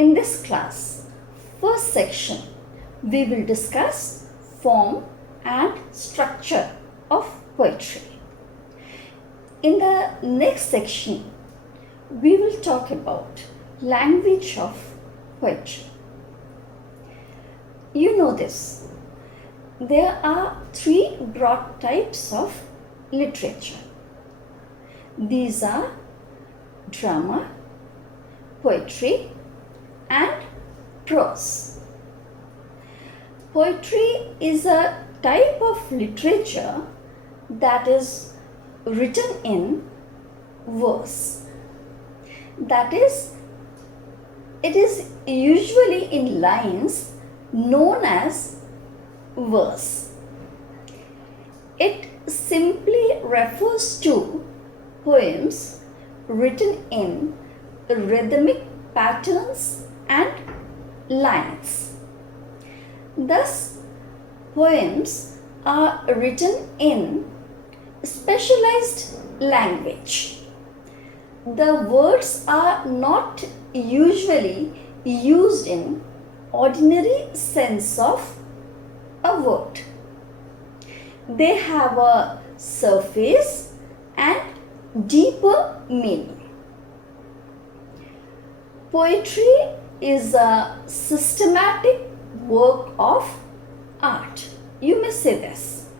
In this class, first section, we will discuss form and structure of poetry. In the next section, we will talk about language of poetry. You know this. There are three broad types of literature. These are drama, poetry, and prose. Poetry is a type of literature that is written in verse. That is, it is usually in lines known as verse. It simply refers to poems written in rhythmic patterns and lines. Thus, poems are written in specialized language. The words are not usually used in ordinary sense of a word. They have a surface and deeper meaning. Poetry is a systematic work of art. You may say this.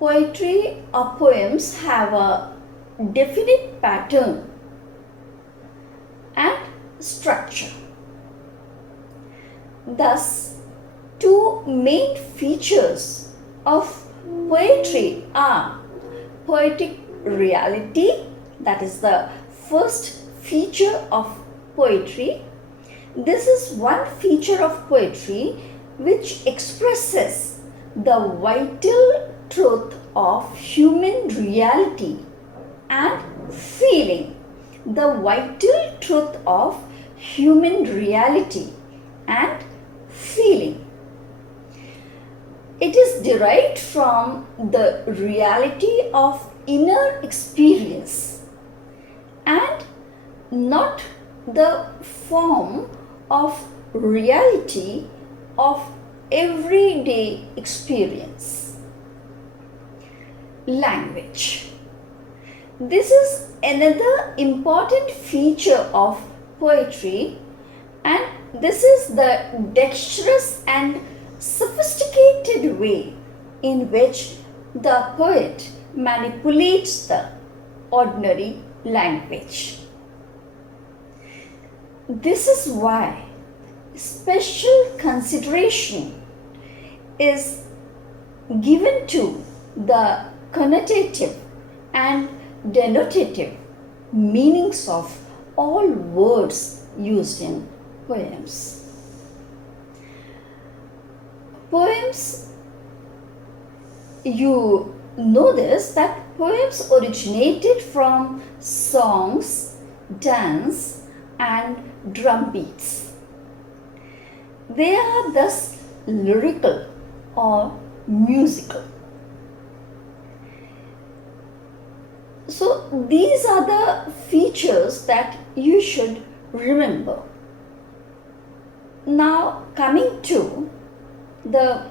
Poetry or poems have a definite pattern and structure. Thus, two main features of poetry are poetic reality, that is the first feature of poetry. This is one feature of poetry which expresses the vital truth of human reality and feeling. The vital truth of human reality and feeling. It is derived from the reality of inner experience and not the form of reality of everyday experience. Language. This is another important feature of poetry, and this is the dexterous and sophisticated way in which the poet manipulates the ordinary language. This is why special consideration is given to the connotative and denotative meanings of all words used in poems. Poems, you know this, that poems originated from songs, dance, and drum beats. They are thus lyrical or musical. So these are the features that you should remember. Now coming to the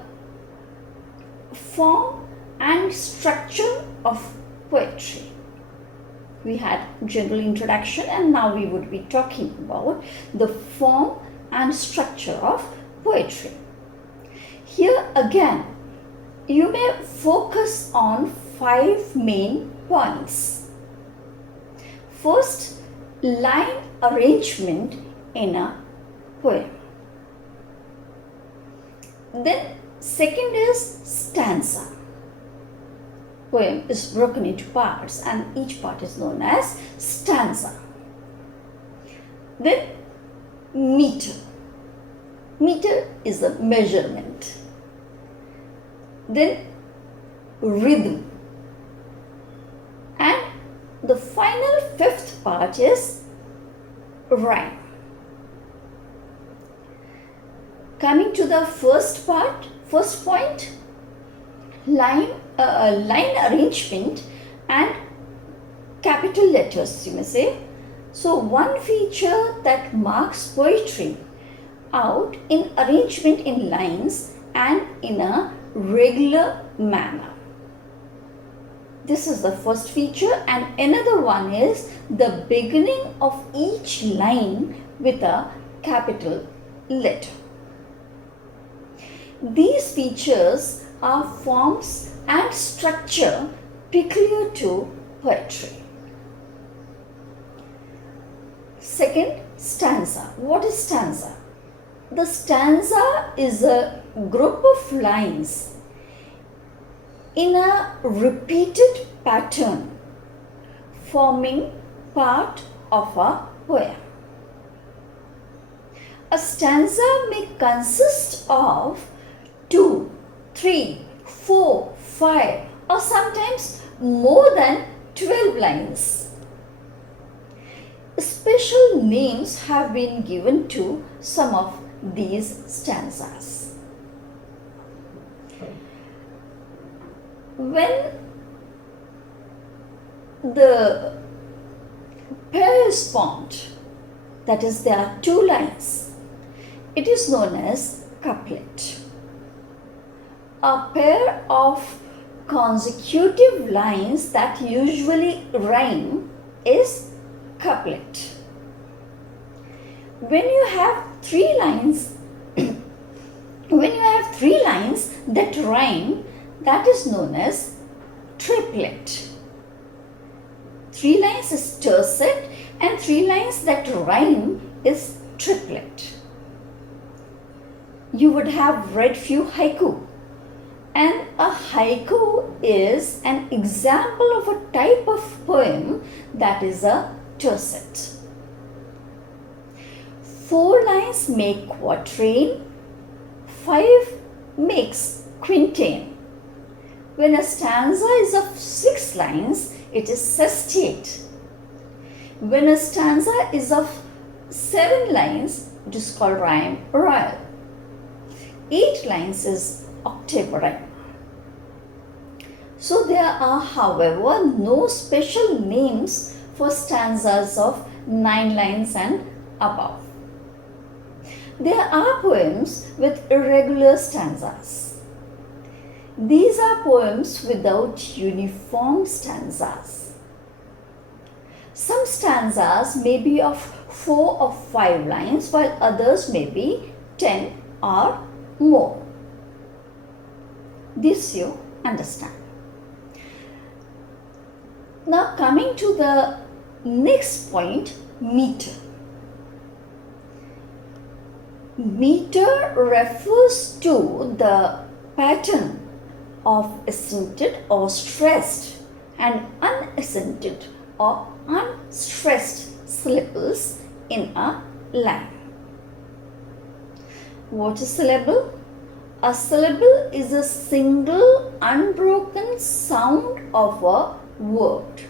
form and structure of poetry. We had general introduction, and now we would be talking about the form and structure of poetry. Here again, you may focus on 5 main points. First, line arrangement in a poem. Then second is stanza. Poem is broken into parts and each part is known as stanza. Then meter. Meter is a measurement. Then rhythm. And the final 5th part is rhyme. Coming to the first point, line arrangement and capital letters, you may say. So one feature that marks poetry out in arrangement in lines and in a regular manner. This is the first feature, and another one is the beginning of each line with a capital letter. These features are forms and structure peculiar to poetry. Second, stanza. What is stanza? The stanza is a group of lines in a repeated pattern forming part of a poem. A stanza may consist of 2, 3, 4, 5 or sometimes more than 12 lines. Special names have been given to some of these stanzas. When the pair is formed, that is, there are 2 lines, it is known as couplet. A pair of consecutive lines that usually rhyme is couplet. When you have 3 lines that rhyme, that is known as triplet. 3 lines is tercet and 3 lines that rhyme is triplet. You would have read few haiku, and a haiku is an example of a type of poem that is a tercet. 4 lines make quatrain, 5 makes quintain. When a stanza is of 6 lines, it is sestet. When a stanza is of 7 lines, it is called rhyme royal. 8 lines is octave rhyme. So there are, however, no special names for stanzas of 9 lines and above. There are poems with irregular stanzas. These are poems without uniform stanzas. Some stanzas may be of 4 or 5 lines, while others may be 10 or more. This you understand. Now coming to the next point, meter. Meter refers to the pattern of accented or stressed and unaccented or unstressed syllables in a line. What is syllable? A syllable is a single unbroken sound of a word.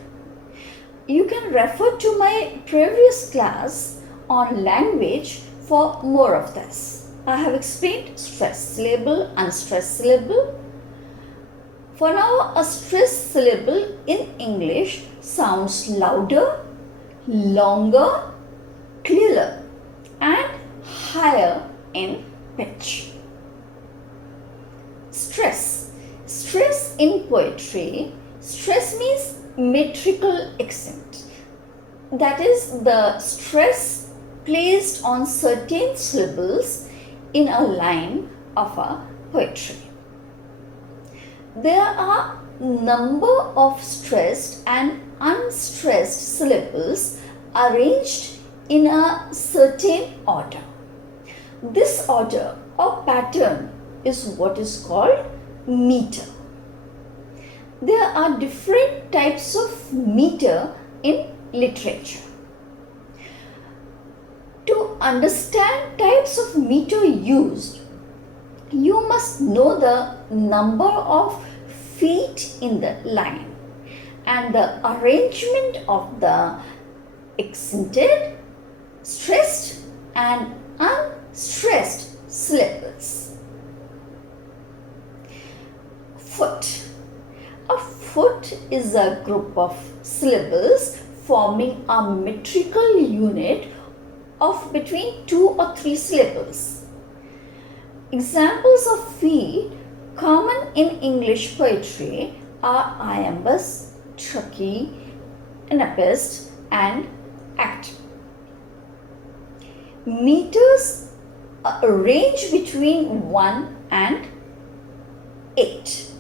You can refer to my previous class on language for more of this. I have explained stressed syllable, unstressed syllable. For now, a stressed syllable in English sounds louder, longer, clearer, and higher in pitch. Stress. Stress in poetry, stress means metrical accent. That is the stress placed on certain syllables in a line of a poetry. There are number of stressed and unstressed syllables arranged in a certain order. This order or pattern is what is called meter. There are different types of meter in literature. To understand types of meter used, you must know the number of feet in the line and the arrangement of the accented, stressed and unstressed syllables. Foot. A foot is a group of syllables forming a metrical unit of between 2 or 3 syllables. Examples of feet common in English poetry are iambus, tricky, anapist, and act. Meters range between 1 and 8.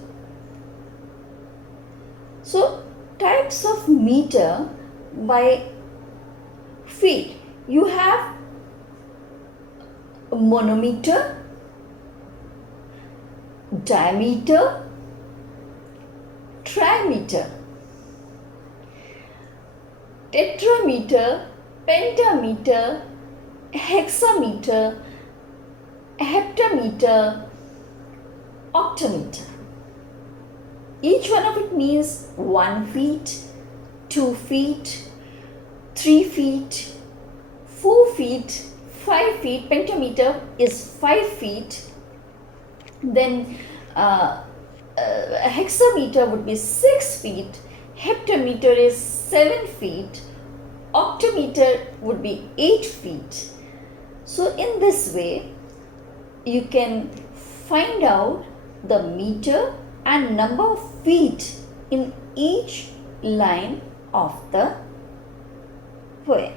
So, types of meter by feet. You have monometer, diameter, trimeter, tetrameter, pentameter, hexameter, heptameter, octameter. Each one of it means 1 feet, 2 feet, 3 feet, 4 feet, 5 feet. Pentameter is 5 feet. Then hexameter would be 6 feet. Heptameter is 7 feet. Octameter would be 8 feet. So in this way, you can find out the meter and number of feet in each line of the poem.